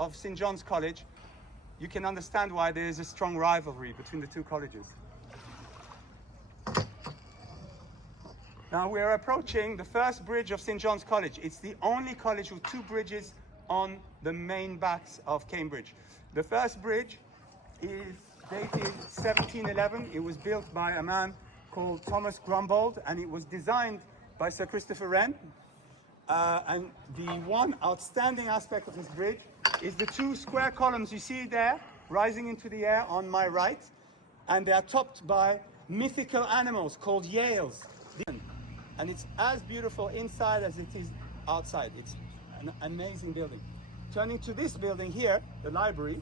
of St. John's College, you can understand why there is a strong rivalry between the two colleges. Now we're approaching the first bridge of St. John's College. It's the only college with two bridges on the main backs of Cambridge. The first bridge is dated 1711. It was built by a man called Thomas Grumbold, and it was designed by Sir Christopher Wren. And the one outstanding aspect of this bridge is the two square columns you see there rising into the air on my right, and they are topped by mythical animals called Yales. And it's as beautiful inside as it is outside. It's an amazing building. Turning to this building here, the library,